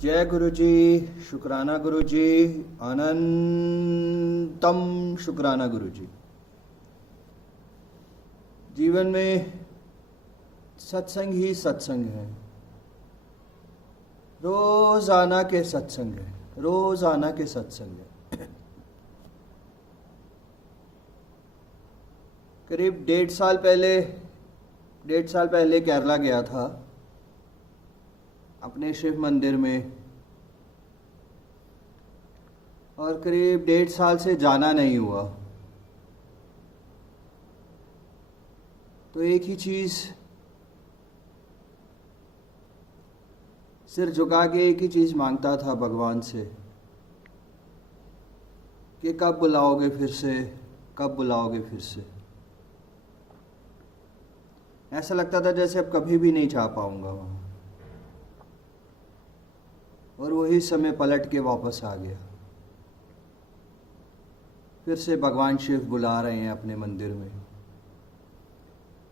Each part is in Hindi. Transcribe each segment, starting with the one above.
जय गुरु जी। शुक्राना गुरु जी। अनंतम शुक्राना गुरु जी। जीवन में सत्संग ही सत्संग है, रोजाना के सत्संग है, रोजाना के सत्संग है। करीब डेढ़ साल पहले केरला गया था अपने शिव मंदिर में, और करीब 1.5 साल से जाना नहीं हुआ। तो एक ही चीज़ सिर झुका के एक ही चीज़ मांगता था भगवान से कि कब बुलाओगे फिर से, कब बुलाओगे फिर से। ऐसा लगता था जैसे अब कभी भी नहीं जा पाऊंगा वहाँ। और वही समय पलट के वापस आ गया। फिर से भगवान शिव बुला रहे हैं अपने मंदिर में,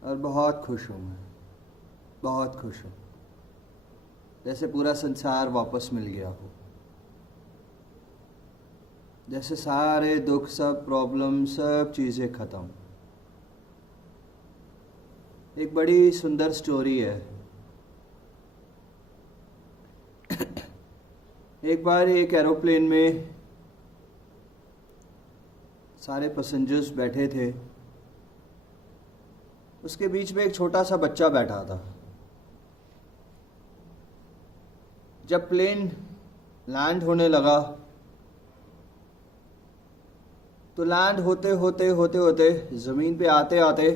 और बहुत खुश हूँ मैं, बहुत खुश हूँ, जैसे पूरा संसार वापस मिल गया हो, जैसे सारे दुख, सब प्रॉब्लम, सब चीज़ें ख़त्म। एक बड़ी सुंदर स्टोरी है। एक बार एक एरोप्लेन में सारे पैसेंजर्स बैठे थे, उसके बीच में एक छोटा सा बच्चा बैठा था। जब प्लेन लैंड होने लगा तो लैंड होते होते होते होते ज़मीन पे आते आते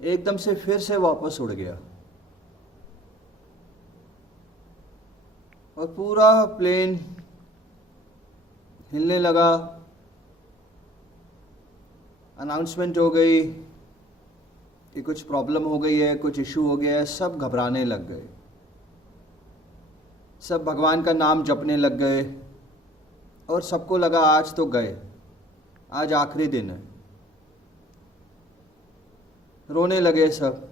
एकदम से फिर से वापस उड़ गया, और पूरा प्लेन हिलने लगा। अनाउंसमेंट हो गई कि कुछ प्रॉब्लम हो गई है, कुछ इशू हो गया है। सब घबराने लग गए, सब भगवान का नाम जपने लग गए, और सबको लगा आज तो गए, आज आखिरी दिन है। रोने लगे सब,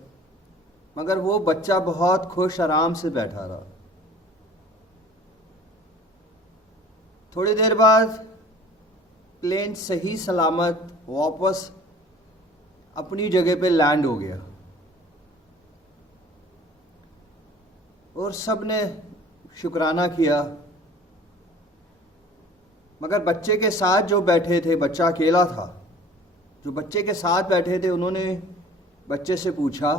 मगर वो बच्चा बहुत खुश आराम से बैठा रहा। थोड़ी देर बाद प्लेन सही सलामत वापस अपनी जगह पे लैंड हो गया, और सब ने शुक्राना किया। मगर बच्चे के साथ जो बैठे थे, बच्चा अकेला था, जो बच्चे के साथ बैठे थे उन्होंने बच्चे से पूछा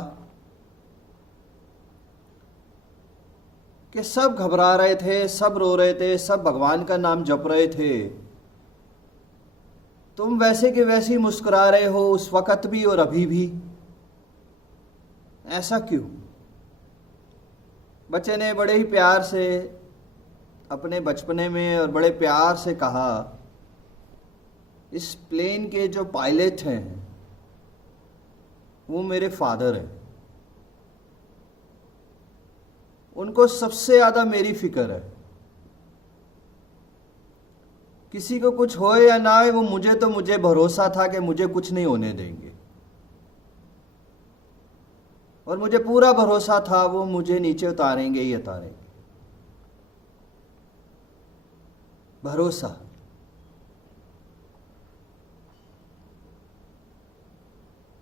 कि सब घबरा रहे थे, सब रो रहे थे, सब भगवान का नाम जप रहे थे, तुम वैसे के वैसे ही मुस्कुरा रहे हो उस वक़्त भी और अभी भी, ऐसा क्यों? बच्चे ने बड़े ही प्यार से अपने बचपने में और बड़े प्यार से कहा, इस प्लेन के जो पायलट हैं वो मेरे फादर हैं, उनको सबसे ज़्यादा मेरी फिक्र है। किसी को कुछ होए या ना होए, वो मुझे भरोसा था कि मुझे कुछ नहीं होने देंगे, और मुझे पूरा भरोसा था वो मुझे नीचे उतारेंगे ही उतारेंगे। भरोसा,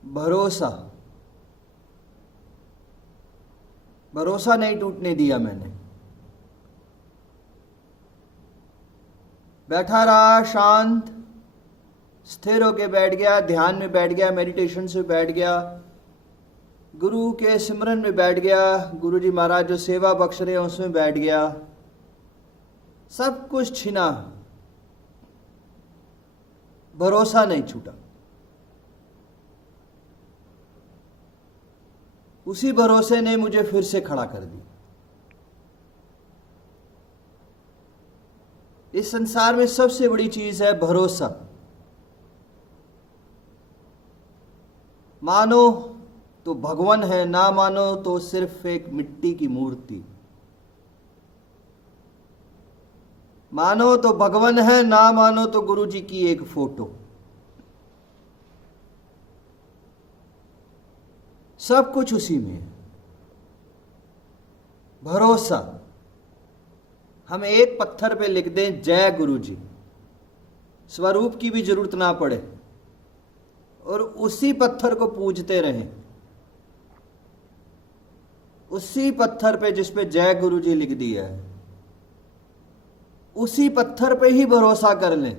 भरोसा, भरोसा नहीं टूटने दिया मैंने। बैठा रहा, शांत स्थिर होके बैठ गया, ध्यान में बैठ गया, मेडिटेशन से बैठ गया, गुरु के सिमरन में बैठ गया, गुरु जी महाराज जो सेवा बख्श रहे हैं उसमें बैठ गया। सब कुछ छिना, भरोसा नहीं छूटा। उसी भरोसे ने मुझे फिर से खड़ा कर दिया। इस संसार में सबसे बड़ी चीज है भरोसा। मानो तो भगवान है, ना मानो तो सिर्फ एक मिट्टी की मूर्ति। मानो तो भगवान है, ना मानो तो गुरु जी की एक फोटो। सब कुछ उसी में है। भरोसा, हम एक पत्थर पे लिख दें जय गुरु जी, स्वरूप की भी जरूरत ना पड़े, और उसी पत्थर को पूजते रहें, उसी पत्थर पे जिस पे जय गुरु जी लिख दिया है, उसी पत्थर पे ही भरोसा कर लें,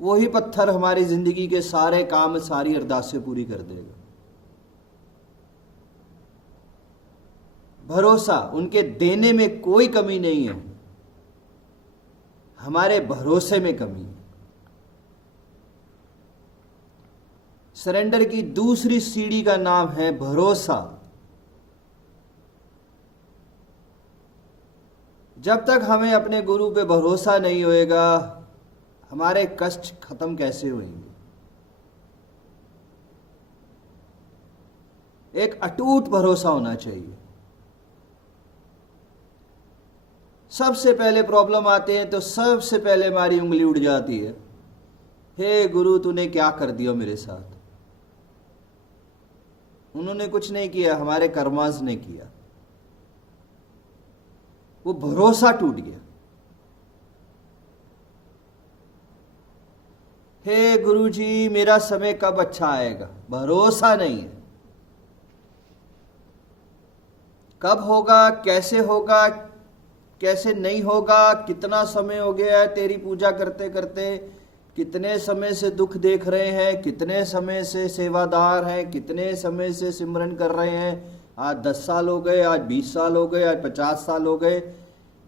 वही पत्थर हमारी जिंदगी के सारे काम, सारी अरदासें पूरी कर देगा। भरोसा, उनके देने में कोई कमी नहीं है, हमारे भरोसे में कमी है। सरेंडर की दूसरी सीढ़ी का नाम है भरोसा। जब तक हमें अपने गुरु पे भरोसा नहीं होएगा, हमारे कष्ट खत्म कैसे होंगे? एक अटूट भरोसा होना चाहिए। सबसे पहले प्रॉब्लम आते हैं तो सबसे पहले हमारी उंगली उठ जाती है, हे गुरु तूने क्या कर दिया मेरे साथ? उन्होंने कुछ नहीं किया, हमारे कर्मास ने किया। वो भरोसा टूट गया। हे गुरु जी मेरा समय कब अच्छा आएगा? भरोसा नहीं है, कब होगा, कैसे नहीं होगा, कितना समय हो गया है तेरी पूजा करते करते, कितने समय से दुख देख रहे हैं, कितने समय से सेवादार हैं, कितने समय से सिमरन कर रहे हैं, आज 10 साल हो गए, आज 20 साल हो गए, आज 50 साल हो गए।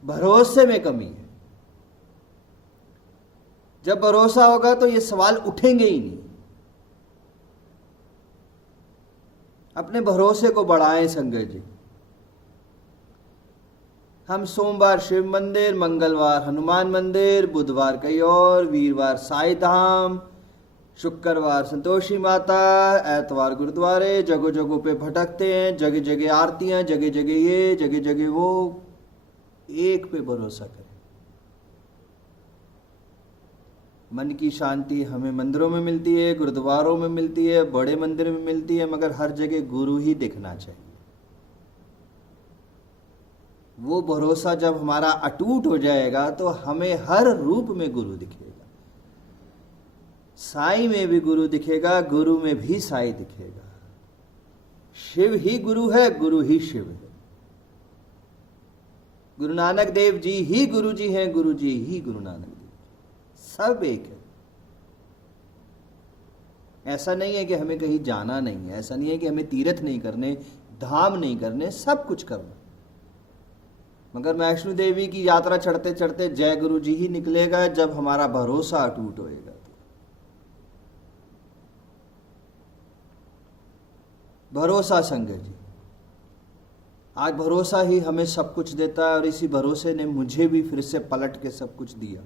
भरोसे में कमी है। जब भरोसा होगा तो ये सवाल उठेंगे ही नहीं। अपने भरोसे को बढ़ाएं संगत जी। हम सोमवार शिव मंदिर, मंगलवार हनुमान मंदिर, बुधवार कहीं और, वीरवार साई धाम, शुक्रवार संतोषी माता, एतवार गुरुद्वारे, जगह जगहों पे भटकते हैं, जगह जगह आरतियां, जगह जगह ये, जगह जगह वो। एक पे भरोसा करें। मन की शांति हमें मंदिरों में मिलती है, गुरुद्वारों में मिलती है, बड़े मंदिर में मिलती है, मगर हर जगह गुरु ही दिखना चाहिए। वो भरोसा जब हमारा अटूट हो जाएगा तो हमें हर रूप में गुरु दिखेगा। साईं में भी गुरु दिखेगा, गुरु में भी साईं दिखेगा। शिव ही गुरु है, गुरु ही शिव है। गुरु नानक देव जी ही गुरु जी हैं, गुरु जी ही गुरु नानक देव, सब एक है। ऐसा नहीं है कि हमें कहीं जाना नहीं है, ऐसा नहीं है कि हमें तीर्थ नहीं करने, धाम नहीं करने, सब कुछ करना, मगर वैष्णो देवी की यात्रा चढ़ते चढ़ते जय गुरु जी ही निकलेगा जब हमारा भरोसा अटूट होएगा। भरोसा संगत जी, आज भरोसा ही हमें सब कुछ देता है, और इसी भरोसे ने मुझे भी फिर से पलट के सब कुछ दिया।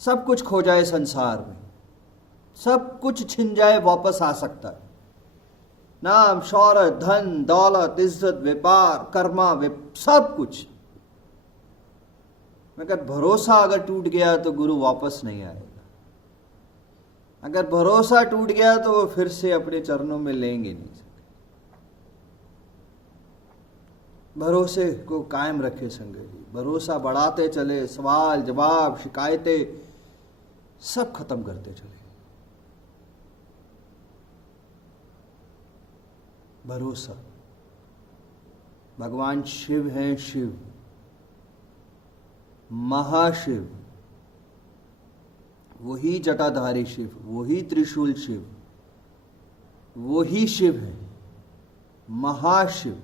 सब कुछ खो जाए संसार में, सब कुछ छिन जाए, वापस आ सकता है। नाम, शौहरत, धन, दौलत, इज्जत, व्यापार, कर्मा, सब कुछ, मगर भरोसा अगर टूट गया तो गुरु वापस नहीं आएगा। अगर भरोसा टूट गया तो वो फिर से अपने चरणों में लेंगे नहीं। भरोसे को कायम रखे संगत जी, भरोसा बढ़ाते चले, सवाल जवाब शिकायतें सब खत्म करते चले। भरोसा, भगवान शिव हैं, शिव महाशिव, वही जटाधारी शिव, वही त्रिशूल शिव, वही शिव है, महाशिव।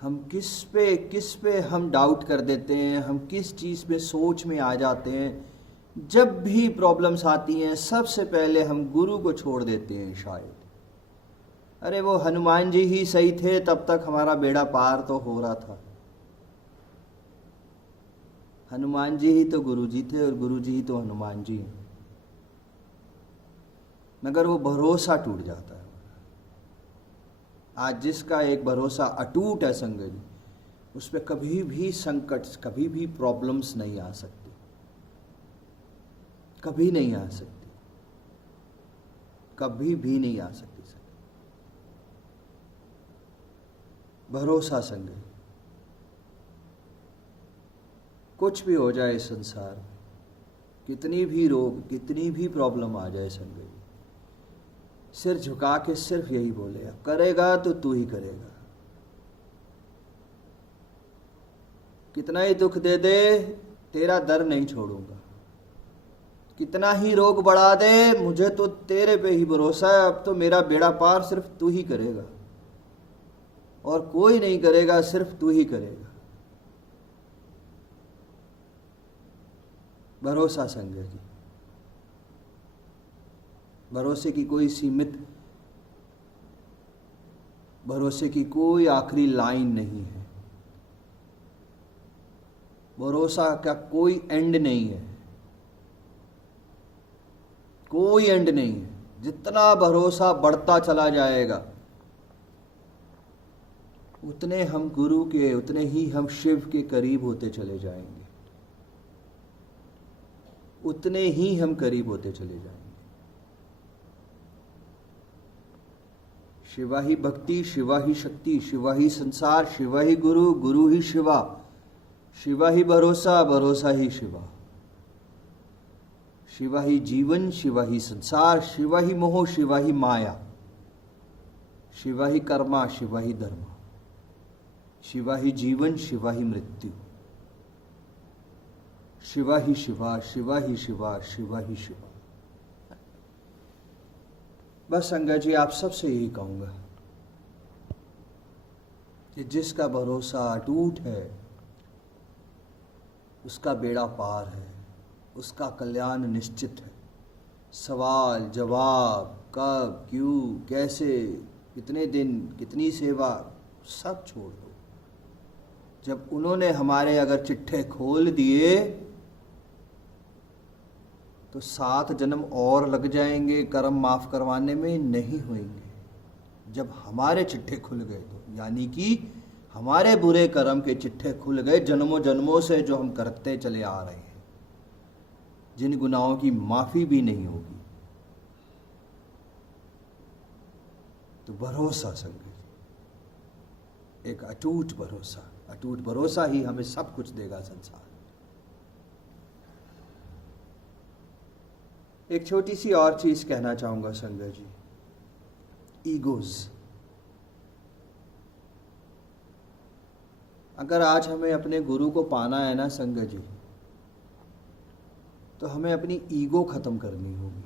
हम किस पे हम डाउट कर देते हैं, हम किस चीज़ पे सोच में आ जाते हैं। जब भी प्रॉब्लम्स आती हैं सबसे पहले हम गुरु को छोड़ देते हैं। शायद अरे वो हनुमान जी ही सही थे, तब तक हमारा बेड़ा पार तो हो रहा था। हनुमान जी ही तो गुरु जी थे, और गुरु जी ही तो हनुमान जी हैं, मगर वो भरोसा टूट जाता है। आज जिसका एक भरोसा अटूट है संगत जी, उस पर कभी भी संकट, कभी भी प्रॉब्लम्स नहीं आ सकती, कभी नहीं आ सकती, कभी भी नहीं आ सकती। भरोसा संगत जी, कुछ भी हो जाए इस संसार में, कितनी भी रोग, कितनी भी प्रॉब्लम आ जाए संगत जी, सिर झुका के सिर्फ यही बोले, अब करेगा तो तू ही करेगा। कितना ही दुख दे दे, तेरा दर नहीं छोड़ूंगा। कितना ही रोग बढ़ा दे, मुझे तो तेरे पे ही भरोसा है, अब तो मेरा बेड़ा पार सिर्फ तू ही करेगा और कोई नहीं करेगा, सिर्फ तू ही करेगा। भरोसा संगत जी, भरोसे की कोई सीमित, भरोसे की कोई आखिरी लाइन नहीं है, भरोसा का कोई एंड नहीं है, कोई एंड नहीं है। जितना भरोसा बढ़ता चला जाएगा, उतने हम गुरु के, उतने ही हम शिव के करीब होते चले जाएंगे, उतने ही हम करीब होते चले जाएंगे। शिवा ही भक्ति, शिवा ही शक्ति, शिवा ही संसार, शिवा ही गुरु, गुरु ही शिवा, शिवा ही भरोसा, भरोसा ही शिवा, शिवा ही जीवन, शिवा ही संसार, शिवा ही मोह, शिवा ही माया, शिवा ही कर्मा, शिवा ही धर्म, शिवा ही जीवन, शिवा ही मृत्यु, शिवा ही शिवा, शिवा ही शिवा, शिवा ही शिवा। बस संगत जी, आप सबसे यही कहूंगा कि जिसका भरोसा अटूट है, उसका बेड़ा पार है, उसका कल्याण निश्चित है। सवाल जवाब, कब, क्यों, कैसे, कितने दिन, कितनी सेवा, सब छोड़ दो। जब उन्होंने हमारे अगर चिट्ठे खोल दिए तो 7 जन्म और लग जाएंगे कर्म माफ करवाने में, नहीं होंगे। जब हमारे चिट्ठे खुल गए तो, यानी कि हमारे बुरे कर्म के चिट्ठे खुल गए, जन्मों जन्मों से जो हम करते चले आ रहे हैं, जिन गुनाहों की माफी भी नहीं होगी। तो भरोसा संगत, एक अटूट भरोसा, अटूट भरोसा ही हमें सब कुछ देगा संसार। एक छोटी सी और चीज कहना चाहूंगा संगत जी, ईगोज। अगर आज हमें अपने गुरु को पाना है ना संगत जी, तो हमें अपनी ईगो खत्म करनी होगी।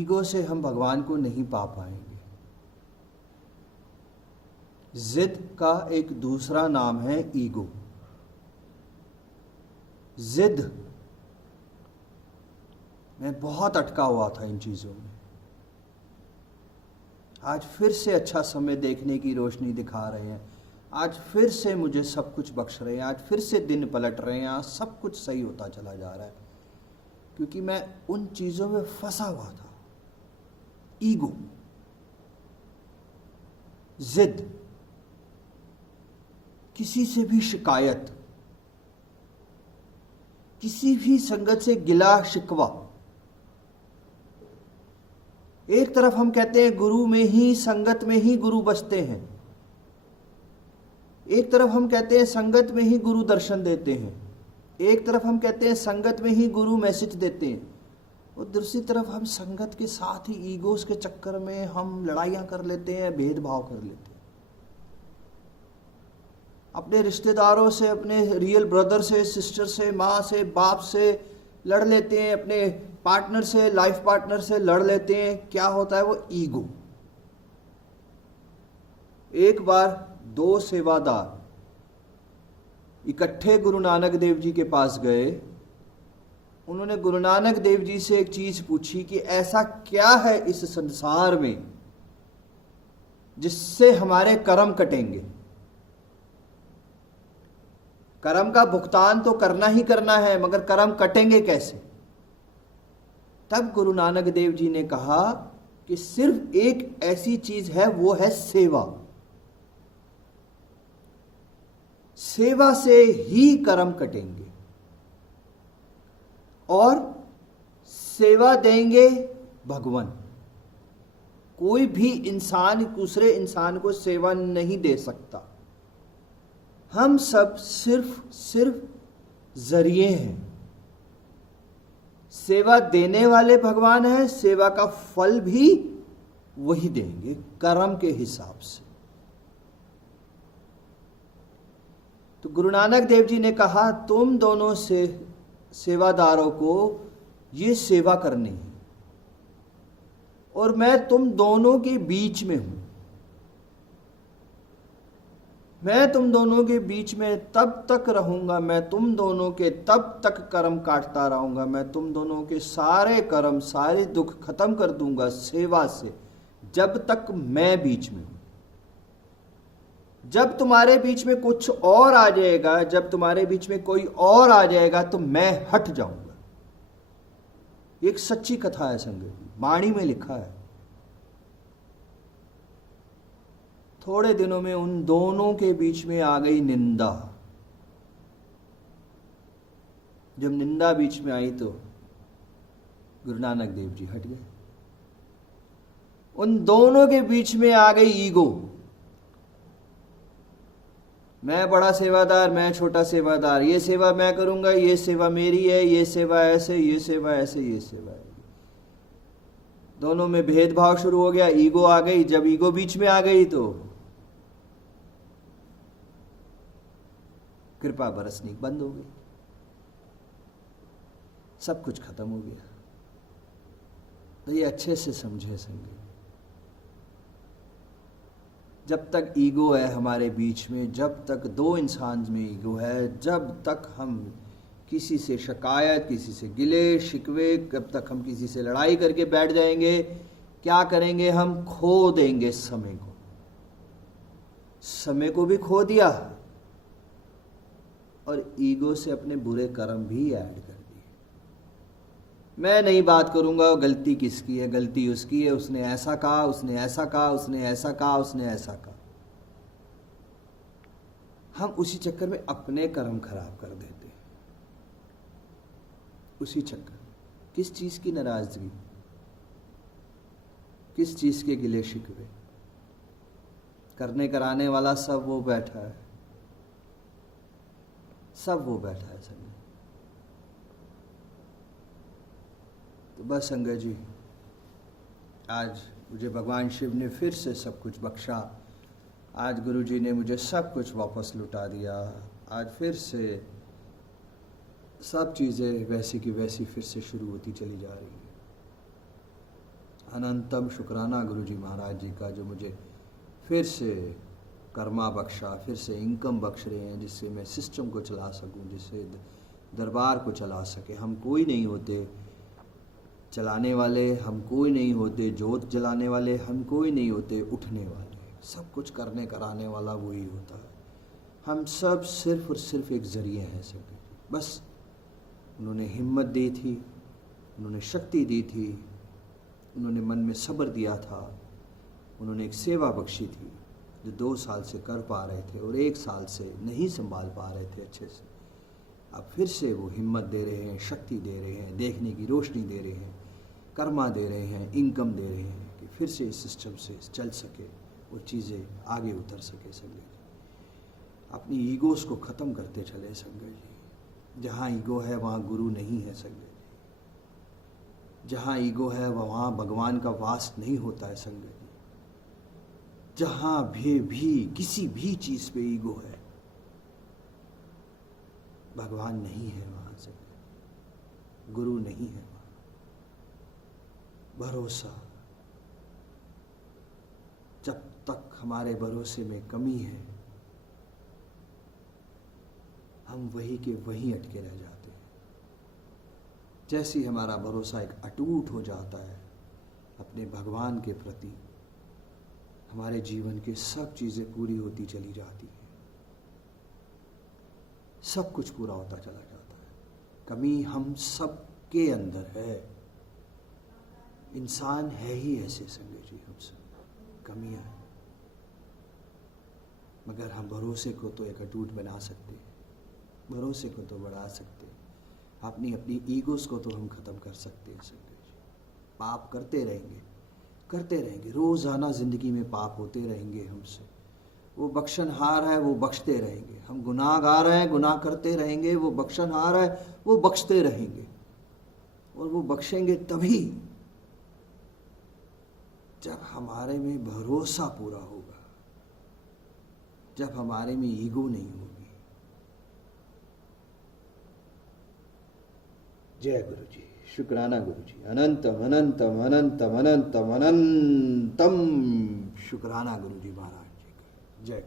ईगो से हम भगवान को नहीं पा पाएंगे। जिद का एक दूसरा नाम है ईगो। जिद, मैं बहुत अटका हुआ था इन चीजों में, आज फिर से अच्छा समय देखने की रोशनी दिखा रहे हैं, आज फिर से मुझे सब कुछ बख्श रहे हैं, आज फिर से दिन पलट रहे हैं, आज सब कुछ सही होता चला जा रहा है, क्योंकि मैं उन चीजों में फंसा हुआ था। ईगो, जिद, किसी से भी शिकायत, किसी भी संगत से गिला शिकवा। एक तरफ हम कहते हैं गुरु में ही, संगत में ही गुरु बसते हैं, एक तरफ हम कहते हैं संगत में ही गुरु दर्शन देते हैं, एक तरफ हम कहते हैं संगत में ही गुरु मैसेज देते हैं, और दूसरी तरफ हम संगत के साथ ही ईगोस के चक्कर में हम लड़ाइयां कर लेते हैं, भेदभाव कर लेते हैं। अपने रिश्तेदारों से, अपने रियल ब्रदर से, सिस्टर से, माँ से, बाप से लड़ लेते हैं, अपने पार्टनर से, लाइफ पार्टनर से लड़ लेते हैं। क्या होता है? वो ईगो। एक बार 2 सेवादार इकट्ठे गुरु नानक देव जी के पास गए। उन्होंने गुरु नानक देव जी से एक चीज पूछी कि ऐसा क्या है इस संसार में जिससे हमारे कर्म कटेंगे। कर्म का भुगतान तो करना ही करना है, मगर कर्म कटेंगे कैसे? तब गुरु नानक देव जी ने कहा कि सिर्फ एक ऐसी चीज है, वो है सेवा। सेवा से ही कर्म कटेंगे, और सेवा देंगे भगवान। कोई भी इंसान दूसरे इंसान को सेवा नहीं दे सकता। हम सब सिर्फ जरिए हैं। सेवा देने वाले भगवान हैं, सेवा का फल भी वही देंगे कर्म के हिसाब से। तो गुरु नानक देव जी ने कहा तुम दोनों से सेवादारों को ये सेवा करनी है और मैं तुम दोनों के बीच में हूं। मैं तुम दोनों के बीच में तब तक रहूंगा, मैं तुम दोनों के तब तक कर्म काटता रहूंगा, मैं तुम दोनों के सारे कर्म सारे दुख खत्म कर दूंगा सेवा से, जब तक मैं बीच में हूं। जब तुम्हारे बीच में कुछ और आ जाएगा, जब तुम्हारे बीच में कोई और आ जाएगा तो मैं हट जाऊंगा। एक सच्ची कथा है संगत जी, वाणी में लिखा है। थोड़े दिनों में उन दोनों के बीच में आ गई निंदा। जब निंदा बीच में आई तो गुरु नानक देव जी हट गए। उन दोनों के बीच में आ गई ईगो। मैं बड़ा सेवादार, मैं छोटा सेवादार, ये सेवा मैं करूंगा, ये सेवा मेरी है, ये सेवा ऐसे, ये सेवा ऐसे, ये सेवा है। दोनों में भेदभाव शुरू हो गया, ईगो आ गई। जब ईगो बीच में आ गई तो कृपा बरसनी बंद हो गई, सब कुछ खत्म हो गया। तो ये अच्छे से समझे संगत, जब तक ईगो है हमारे बीच में, जब तक दो इंसान में ईगो है, जब तक हम किसी से शिकायत, किसी से गिले शिकवे, कब तक हम किसी से लड़ाई करके बैठ जाएंगे, क्या करेंगे? हम खो देंगे समय को। समय को भी खो दिया और ईगो से अपने बुरे कर्म भी ऐड कर दिए। मैं नहीं बात करूंगा गलती किसकी है, गलती उसकी है, उसने ऐसा कहा, उसने ऐसा कहा, उसने ऐसा कहा, उसने ऐसा कहा। हम उसी चक्कर में अपने कर्म खराब कर देते हैं। उसी चक्कर, किस चीज की नाराजगी, किस चीज के गिले शिकवे, करने कराने वाला सब वो बैठा है, सब वो बैठा है संगत। तो बस संगत जी, आज मुझे भगवान शिव ने फिर से सब कुछ बख्शा। आज गुरु जी ने मुझे सब कुछ वापस लुटा दिया। आज फिर से सब चीज़ें वैसी की वैसी फिर से शुरू होती चली जा रही है। अनंतम शुक्राना गुरु जी महाराज जी का, जो मुझे फिर से कर्मा बख्शा, फिर से इनकम बख्श रहे हैं, जिससे मैं सिस्टम को चला सकूं, जिससे दरबार को चला सके। हम कोई नहीं होते चलाने वाले, हम कोई नहीं होते जोत जलाने वाले, हम कोई नहीं होते उठने वाले। सब कुछ करने कराने वाला वही होता है। हम सब सिर्फ और सिर्फ एक जरिए हैं सब। बस उन्होंने हिम्मत दी थी, उन्होंने शक्ति दी थी, उन्होंने मन में सब्र दिया था, उन्होंने एक सेवा बख्शी थी जो 2 साल से कर पा रहे थे और 1 साल से नहीं संभाल पा रहे थे अच्छे से। अब फिर से वो हिम्मत दे रहे हैं, शक्ति दे रहे हैं, देखने की रोशनी दे रहे हैं, कर्मा दे रहे हैं, इनकम दे रहे हैं कि फिर से इस सिस्टम से चल सके और चीज़ें आगे उतर सके। संगत जी, अपनी ईगोस को ख़त्म करते चले संगत जी। जहाँ ईगो है वहाँ गुरु नहीं है संगत जी। जहाँ ईगो है वहाँ भगवान का वास नहीं होता है संगत जी। जहाँ भी किसी भी चीज़ पे ईगो है, भगवान नहीं है वहाँ से, गुरु नहीं है वहाँ। भरोसा, जब तक हमारे भरोसे में कमी है, हम वही के वहीं अटके रह जाते हैं। जैसे ही हमारा भरोसा एक अटूट हो जाता है अपने भगवान के प्रति, हमारे जीवन की सब चीज़ें पूरी होती चली जाती हैं, सब कुछ पूरा होता चला जाता है। कमी हम सब के अंदर है, इंसान है ही ऐसे संगत जी, हम सब कमियां हैं, मगर हम भरोसे को तो एक अटूट बना सकते हैं, भरोसे को तो बढ़ा सकते हैं, अपनी ईगोस को तो हम ख़त्म कर सकते हैं संगत जी। पाप करते रहेंगे, करते रहेंगे। रोजाना जिंदगी में पाप होते रहेंगे हमसे। वो बख्शनहार है, वो बख्शते रहेंगे। हम गुनाहगार हैं, गुनाह करते रहेंगे। वो बख्शनहार है, वो बख्शते रहेंगे। और वो बख्शेंगे तभी जब हमारे में भरोसा पूरा होगा, जब हमारे में ईगो नहीं होगी। जय गुरु जी, शुक्राना गुरु जी, अनंतम अनंतम अनंतम अनंतम अनंतम शुक्राना गुरु जी महाराज जी का। जय।